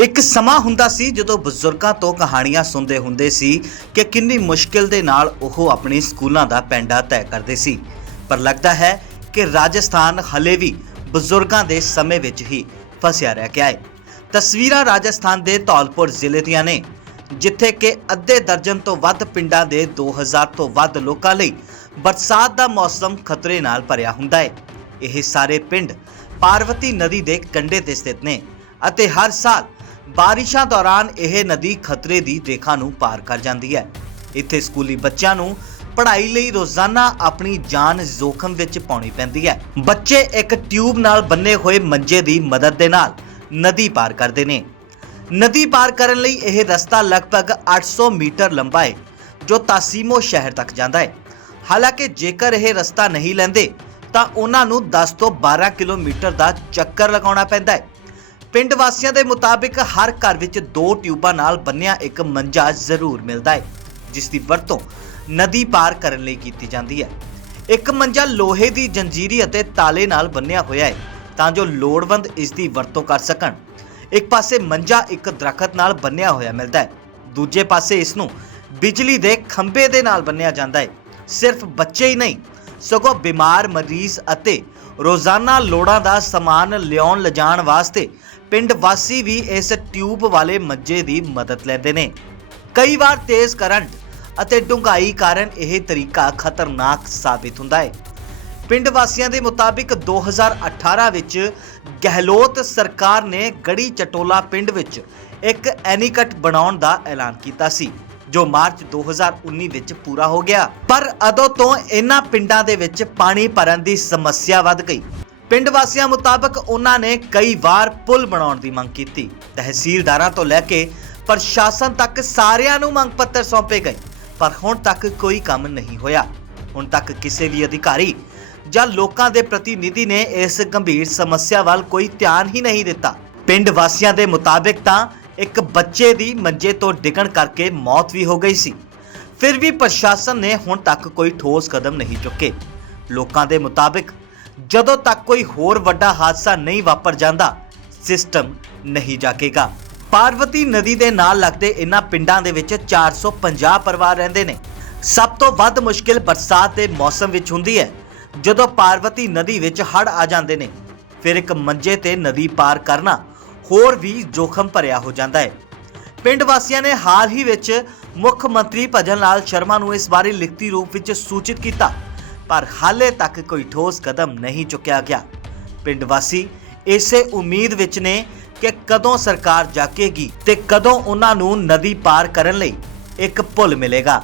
ਇੱਕ ਸਮਾਂ ਹੁੰਦਾ ਸੀ ਜਦੋਂ ਬਜ਼ੁਰਗਾਂ ਤੋਂ ਕਹਾਣੀਆਂ ਸੁਣਦੇ ਹੁੰਦੇ ਸੀ ਕਿ ਕਿੰਨੀ ਮੁਸ਼ਕਿਲ ਦੇ ਨਾਲ ਉਹ ਆਪਣੇ ਸਕੂਲਾਂ ਦਾ ਪੈਂਡਾ ਤੈਅ ਕਰਦੇ ਸੀ। ਪਰ ਲੱਗਦਾ ਹੈ ਕਿ ਰਾਜਸਥਾਨ ਹਲੇ ਵੀ ਬਜ਼ੁਰਗਾਂ ਦੇ ਸਮੇਂ ਵਿੱਚ ਹੀ ਫਸਿਆ ਰਹਿ ਗਿਆ ਹੈ। ਤਸਵੀਰਾਂ ਰਾਜਸਥਾਨ ਦੇ ਧੌਲਪੁਰ ਜ਼ਿਲ੍ਹੇ ਦੀਆਂ ਨੇ, ਜਿੱਥੇ ਕਿ ਅੱਧੇ ਦਰਜਨ ਤੋਂ ਵੱਧ ਪਿੰਡਾਂ ਦੇ 2000 ਤੋਂ ਵੱਧ ਲੋਕਾਂ ਲਈ ਬਰਸਾਤ ਦਾ ਮੌਸਮ ਖਤਰੇ ਨਾਲ ਭਰਿਆ ਹੁੰਦਾ ਹੈ। ਇਹ ਸਾਰੇ ਪਿੰਡ ਪਾਰਵਤੀ ਨਦੀ ਦੇ ਕੰਢੇ ਤੇ ਸਥਿਤ ਨੇ ਅਤੇ ਹਰ ਸਾਲ ਬਾਰਿਸ਼ਾਂ ਦੌਰਾਨ ਇਹ ਨਦੀ ਖਤਰੇ ਦੀ ਰੇਖਾ ਨੂੰ ਪਾਰ ਕਰ ਜਾਂਦੀ ਹੈ। ਇੱਥੇ ਸਕੂਲੀ ਬੱਚਿਆਂ ਨੂੰ ਪੜ੍ਹਾਈ ਲਈ ਰੋਜ਼ਾਨਾ ਆਪਣੀ ਜਾਨ ਜ਼ੋਖਮ ਵਿੱਚ ਪਾਉਣੀ ਪੈਂਦੀ ਹੈ। ਬੱਚੇ ਇੱਕ ਟਿਊਬ ਨਾਲ ਬੰਨੇ ਹੋਏ ਮੰਜੇ ਦੀ ਮਦਦ ਦੇ ਨਾਲ ਨਦੀ ਪਾਰ ਕਰਦੇ ਨੇ। ਨਦੀ ਪਾਰ ਕਰਨ ਲਈ ਇਹ ਰਸਤਾ ਲਗਭਗ 800 ਮੀਟਰ ਲੰਬਾ ਹੈ, ਜੋ ਤਾਸੀਮੋ ਸ਼ਹਿਰ ਤੱਕ ਜਾਂਦਾ ਹੈ। ਹਾਲਾਂਕਿ ਜੇਕਰ ਇਹ ਰਸਤਾ ਨਹੀਂ ਲੈਂਦੇ, ਤਾਂ ਉਹਨਾਂ ਨੂੰ 10 ਤੋਂ 12 ਕਿਲੋਮੀਟਰ ਦਾ ਚੱਕਰ ਲਗਾਉਣਾ ਪੈਂਦਾ ਹੈ। ਪਿੰਡ ਵਾਸੀਆਂ ਦੇ ਮੁਤਾਬਿਕ ਹਰ ਘਰ ਵਿੱਚ ਦੋ ਟਿਊਬਾਂ ਨਾਲ ਬੰਨਿਆ ਇੱਕ ਮੰਜਾ ਜ਼ਰੂਰ ਮਿਲਦਾ ਹੈ, ਜਿਸ ਦੀ ਵਰਤੋਂ ਨਦੀ ਪਾਰ ਕਰਨ ਲਈ ਕੀਤੀ ਜਾਂਦੀ ਹੈ। ਇੱਕ ਮੰਜਾ ਲੋਹੇ ਦੀ ਜੰਜੀਰੀ ਅਤੇ ਤਾਲੇ ਨਾਲ ਬੰਨਿਆ ਹੋਇਆ ਹੈ, ਤਾਂ ਜੋ ਲੋੜਵੰਦ ਇਸ ਦੀ ਵਰਤੋਂ ਕਰ ਸਕਣ। ਇੱਕ ਪਾਸੇ ਮੰਜਾ ਇੱਕ ਦਰਖਤ ਨਾਲ ਬੰਨਿਆ ਹੋਇਆ ਮਿਲਦਾ ਹੈ, ਦੂਜੇ ਪਾਸੇ ਇਸ ਨੂੰ ਬਿਜਲੀ ਦੇ ਖੰਭੇ ਦੇ ਨਾਲ ਬੰਨਿਆ ਜਾਂਦਾ ਹੈ। ਸਿਰਫ ਬੱਚੇ ਹੀ ਨਹੀਂ, ਸਗੋਂ ਬਿਮਾਰ ਮਰੀਜ਼ ਅਤੇ ਰੋਜ਼ਾਨਾ ਲੋੜਾਂ ਦਾ ਸਮਾਨ ਲਿਆਉਣ ਲਿਜਾਣ ਵਾਸਤੇ ਪਿੰਡ ਵਾਸੀ ਵੀ ਇਸ ਟਿਊਬ ਵਾਲੇ ਮੰਜੇ ਦੀ ਮਦਦ ਲੈਂਦੇ ਨੇ। ਕਈ ਵਾਰ ਤੇਜ਼ ਕਰੰਟ ਅਤੇ ਡੂੰਘਾਈ ਕਾਰਨ ਇਹ ਤਰੀਕਾ ਖਤਰਨਾਕ ਸਾਬਿਤ ਹੁੰਦਾ ਹੈ। ਪਿੰਡ ਵਾਸੀਆਂ ਦੇ ਮੁਤਾਬਿਕ 2018 ਵਿੱਚ ਗਹਿਲੋਤ ਸਰਕਾਰ ਨੇ ਗੜੀ ਚਟੋਲਾ ਪਿੰਡ ਵਿੱਚ ਇੱਕ ਐਨੀਕਟ ਬਣਾਉਣ ਦਾ ਐਲਾਨ ਕੀਤਾ ਸੀ। ਜੋ ਮਾਰਚ 2019 ਵਿੱਚ ਪੂਰਾ ਹੋ ਗਿਆ। ਪਰ ਅਦੋਂ ਤੋਂ ਇਹਨਾਂ ਪਿੰਡਾਂ ਦੇ ਵਿੱਚ ਪਾਣੀ ਭਰਨ ਦੀ ਸਮੱਸਿਆ ਵੱਧ ਗਈ। ਪਿੰਡ ਵਾਸੀਆਂ ਮੁਤਾਬਕ ਉਹਨਾਂ ਨੇ ਕਈ ਵਾਰ ਪੁਲ ਬਣਾਉਣ ਦੀ ਮੰਗ ਕੀਤੀ। ਤਹਿਸੀਲਦਾਰਾਂ ਤੋਂ ਲੈ ਕੇ ਪ੍ਰਸ਼ਾਸਨ ਤੱਕ ਸਾਰਿਆਂ ਨੂੰ ਮੰਗ ਪੱਤਰ ਸੌਂਪੇ ਗਏ, ਪਰ ਹੁਣ ਤੱਕ ਕੋਈ ਕੰਮ ਨਹੀਂ ਹੋਇਆ। ਹੁਣ ਤੱਕ ਕਿਸੇ ਵੀ ਅਧਿਕਾਰੀ ਜਾਂ ਲੋਕਾਂ ਦੇ ਪ੍ਰਤੀਨਿਧੀ ਨੇ ਇਸ ਗੰਭੀਰ ਸਮੱਸਿਆ ਵੱਲ ਕੋਈ ਧਿਆਨ ਹੀ ਨਹੀਂ ਦਿੱਤਾ। ਪਿੰਡ ਵਾਸੀਆਂ ਦੇ ਮੁਤਾਬਿਕ ਤਾਂ ਇੱਕ ਬੱਚੇ ਦੀ ਮੰਜੇ ਤੋਂ ਡਿੱਗਣ ਕਰਕੇ ਮੌਤ ਵੀ ਹੋ ਗਈ ਸੀ। ਫਿਰ ਵੀ ਪ੍ਰਸ਼ਾਸਨ ਨੇ ਹੁਣ ਤੱਕ ਕੋਈ ਠੋਸ ਕਦਮ ਨਹੀਂ ਚੁੱਕੇ। ਲੋਕਾਂ ਦੇ ਮੁਤਾਬਿਕ, ਜਦੋਂ ਤੱਕ ਕੋਈ ਹੋਰ ਵੱਡਾ ਹਾਦਸਾ ਨਹੀਂ ਵਾਪਰ ਜਾਂਦਾ, ਸਿਸਟਮ ਨਹੀਂ ਜਾਗੇਗਾ। ਪਾਰਵਤੀ ਨਦੀ ਦੇ ਨਾਲ ਲੱਗਦੇ ਇਹਨਾਂ ਪਿੰਡਾਂ ਦੇ ਵਿੱਚ 450 ਪਰਿਵਾਰ ਰਹਿੰਦੇ ਨੇ। ਸਭ ਤੋਂ ਵੱਧ ਮੁਸ਼ਕਿਲ ਬਰਸਾਤ ਦੇ ਮੌਸਮ ਵਿੱਚ ਹੁੰਦੀ ਹੈ, ਜਦੋਂ ਪਾਰਵਤੀ ਨਦੀ ਵਿੱਚ ਹੜ੍ਹ ਆ ਜਾਂਦੇ ਨੇ। ਫਿਰ ਇੱਕ ਮੰਜੇ ਤੇ ਨਦੀ ਪਾਰ ਕਰਨਾ ਹੋਰ ਵੀ ਜੋਖਮ ਭਰਿਆ ਹੋ ਜਾਂਦਾ ਹੈ। ਪਿੰਡ ਵਾਸੀਆਂ ਨੇ ਹਾਲ ਹੀ ਵਿੱਚ ਮੁੱਖ ਮੰਤਰੀ ਭਜਨ ਲਾਲ ਸ਼ਰਮਾ ਨੂੰ ਇਸ ਬਾਰੇ ਲਿਖਤੀ ਰੂਪ ਵਿੱਚ ਸੂਚਿਤ ਕੀਤਾ, ਪਰ ਹਾਲੇ ਤੱਕ ਕੋਈ ਠੋਸ ਕਦਮ ਨਹੀਂ ਚੁੱਕਿਆ ਗਿਆ। ਪਿੰਡ ਵਾਸੀ ਇਸੇ ਉਮੀਦ ਵਿੱਚ ਨੇ ਕਿ ਕਦੋਂ ਸਰਕਾਰ ਜਾਗੇਗੀ ਤੇ ਕਦੋਂ ਉਹਨਾਂ ਨੂੰ ਨਦੀ ਪਾਰ ਕਰਨ ਲਈ ਇੱਕ ਪੁਲ ਮਿਲੇਗਾ।